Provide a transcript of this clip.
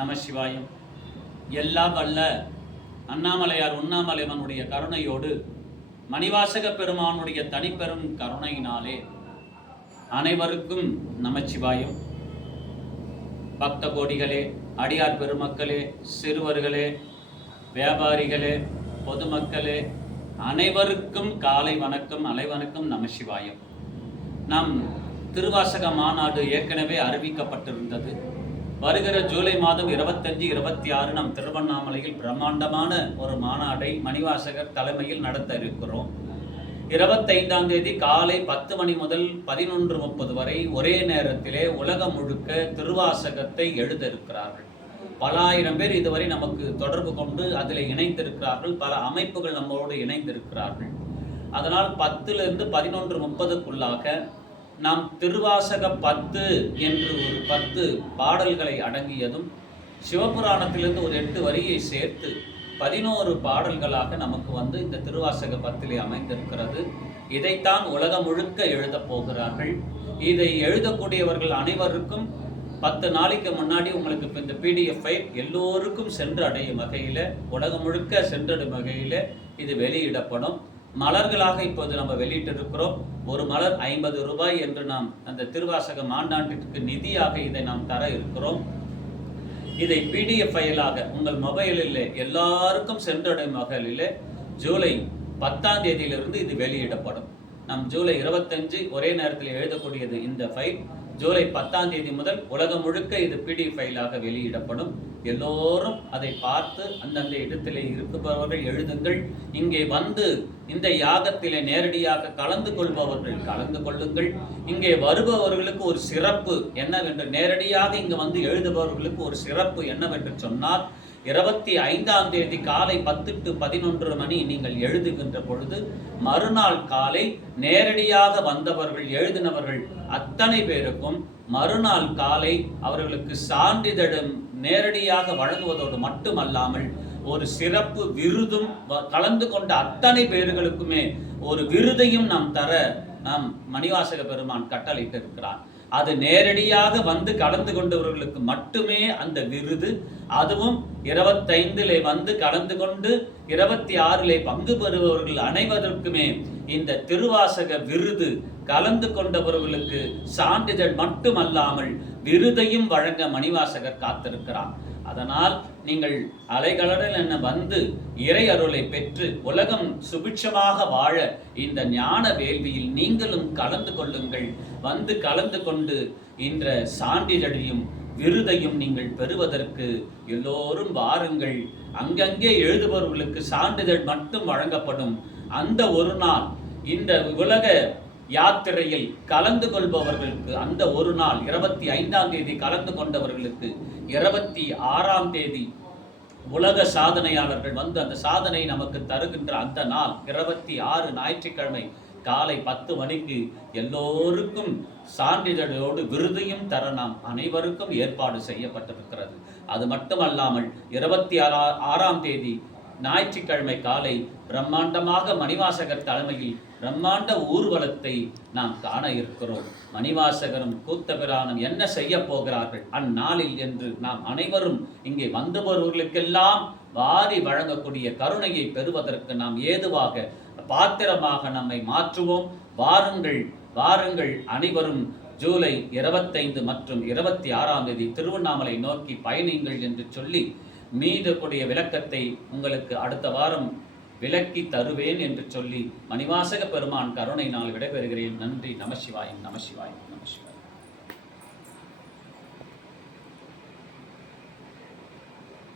நமசிவாயம். எல்லாம் வல்ல அண்ணாமலையார் உண்ணாமலைவனுடைய கருணையோடு மணிவாசக பெருமானுடைய தனிப்பெரும் கருணையினாலே அனைவருக்கும் நமச்சிவாயம். பக்த கோடிகளே, அடியார் பெருமக்களே, சிறுவர்களே, வியாபாரிகளே, பொதுமக்களே, அனைவருக்கும் காலை வணக்கம், அலைவணக்கம், நமசிவாயம். நம் திருவாசக மாநாடு ஏற்கனவே அறிவிக்கப்பட்டிருந்தது. வருகிற ஜூலை மாதம் 25, 26 நம் திருவண்ணாமலையில் பிரம்மாண்டமான ஒரு மாநாடை மணிவாசகர் தலைமையில் நடத்த இருக்கிறோம். 25ஆம் தேதி காலை 10 மணி முதல் 11:30 வரை ஒரே நேரத்திலே உலகம் முழுக்க திருவாசகத்தை எழுத இருக்கிறார்கள். பல ஆயிரம் பேர் இதுவரை நமக்கு தொடர்பு கொண்டு அதில் இணைந்திருக்கிறார்கள். பல அமைப்புகள் நம்மோடு இணைந்திருக்கிறார்கள். அதனால் 10லிருந்து 11:30க்குள்ளாக நாம் திருவாசக 10 என்று ஒரு 10 பாடல்களை அடங்கியதும் சிவபுராணத்திலிருந்து ஒரு 8 வரியை சேர்த்து 11 பாடல்களாக நமக்கு இந்த திருவாசக 10 அமைந்திருக்கிறது. இதைத்தான் உலகம் முழுக்க எழுதப் போகிறார்கள். இதை எழுதக்கூடியவர்கள் அனைவருக்கும் 10 நாளைக்கு முன்னாடி உங்களுக்கு இந்த PDF எல்லோருக்கும் சென்று அடையும் வகையில், உலகம் முழுக்க சென்றடையும் வகையில் இது வெளியிடப்படும். மலர்களாக இப்போது நம்ம வெளியிட்டிருக்கிறோம். ஒரு மலர் 50 ரூபாய் என்று நாம் அந்த திருவாசக மாநாட்டிற்கு நிதியாக இதை நாம் தர இருக்கிறோம். இதை PDF ஃபைலாக உங்கள் மொபைலில் எல்லாருக்கும் சென்றடையும் வகையில் ஜூலை 10ஆம் தேதியிலிருந்து இது வெளியிடப்படும். நம் ஜூலை 25 ஒரே நேரத்தில் எழுதக்கூடியது இந்த ஃபைல். ஜூலை 10ஆம் தேதி முதல் உலகம் முழுக்க இது PDF ஃபைலாக வெளியிடப்படும். எல்லோரும் அதை பார்த்து அந்தந்த இடத்திலே இருப்பவர்கள் எழுதுங்கள். இங்கே இந்த யாகத்திலே நேரடியாக கலந்து கொள்பவர்கள் கலந்து கொள்ளுங்கள். இங்கே வருபவர்களுக்கு ஒரு சிறப்பு என்னவென்று, நேரடியாக இங்கு எழுதுபவர்களுக்கு ஒரு சிறப்பு என்னவென்று சொன்னால், 25ஆம் தேதி காலை 10 to 11 மணி நீங்கள் எழுதுகின்ற பொழுது மறுநாள் காலை நேரடியாக வந்தவர்கள் எழுதினவர்கள் அத்தனை பேருக்கும் மறுநாள் காலை அவர்களுக்கு சான்றிதழும் நேரடியாக வழங்குவதோடு மட்டுமல்லாமல் ஒரு சிறப்பு விருதும் கலந்து கொண்ட அத்தனை பேர்களுக்குமே ஒரு விருதையும் நாம் தர நாம் மணிவாசக பெருமான் கட்டளையிட்டு இருக்கிறார். அது நேரடியாக கலந்து கொண்டவர்களுக்கு மட்டுமே அந்த விருது. அதுவும் 25 கலந்து கொண்டு 26 பங்கு பெறுபவர்கள் அனைவருக்குமே இந்த திருவாசக விருது, கலந்து கொண்டவர்களுக்கு சான்றிதழ் மட்டுமல்லாமல் விருதையும் வழங்க மணிவாசகர் காத்திருக்கிறார். அதனால் நீங்கள் அலைகளரில் இறை அருளை பெற்று உலகம் சுபிட்சமாக வாழ இந்த ஞான வேள்வியில் நீங்களும் கலந்து கொள்ளுங்கள். கலந்து கொண்டு இன்ற சான்றிதழையும் விருதையும் நீங்கள் பெறுவதற்கு எல்லோரும் வாருங்கள். அங்கங்கே எழுதுபவர்களுக்கு சான்றிதழ் மட்டும் வழங்கப்படும். அந்த ஒரு நாள் இந்த உலக யாத்திரையில் கலந்து கொள்பவர்களுக்கு அந்த ஒரு நாள் 25ஆம் தேதி கலந்து கொண்டவர்களுக்கு 26ஆம் தேதி உலக சாதனையாளர்கள் அந்த சாதனை நமக்கு தருகின்ற அந்த நாள் 26 ஞாயிற்றுக்கிழமை காலை 10 மணிக்கு எல்லோருக்கும் சான்றிதழோடு விருதையும் தர நாம் அனைவருக்கும் ஏற்பாடு செய்யப்பட்டிருக்கிறது. அது மட்டுமல்லாமல் 26ஆம் தேதி ஞாயிற்றுக்கிழமை காலை பிரம்மாண்டமாக மணிவாசகர் தலைமையில் பிரம்மாண்ட ஊர்வலத்தை நாம் காண இருக்கிறோம். மணிவாசகரும் கூத்தபிரானும் என்ன செய்ய போகிறார்கள் அந்நாளில் என்று நாம் அனைவரும் இங்கே வந்தவர்களுக்கெல்லாம் வாரி வழங்கக்கூடிய கருணையை பெறுவதற்கு நாம் ஏதுவாக பாத்திரமாக நம்மை மாற்றுவோம். வாருங்கள் அனைவரும் ஜூலை 25 மற்றும் 26ஆம் தேதி திருவண்ணாமலை நோக்கி பயணிங்கள் என்று சொல்லி மீதக்கூடிய விளக்கத்தை உங்களுக்கு அடுத்த வாரம் விளக்கி தருவேன் என்று சொல்லி மணிவாசக பெருமான் கருணையினால் விடைபெறுகிறேன். நன்றி. நமசிவாயம்.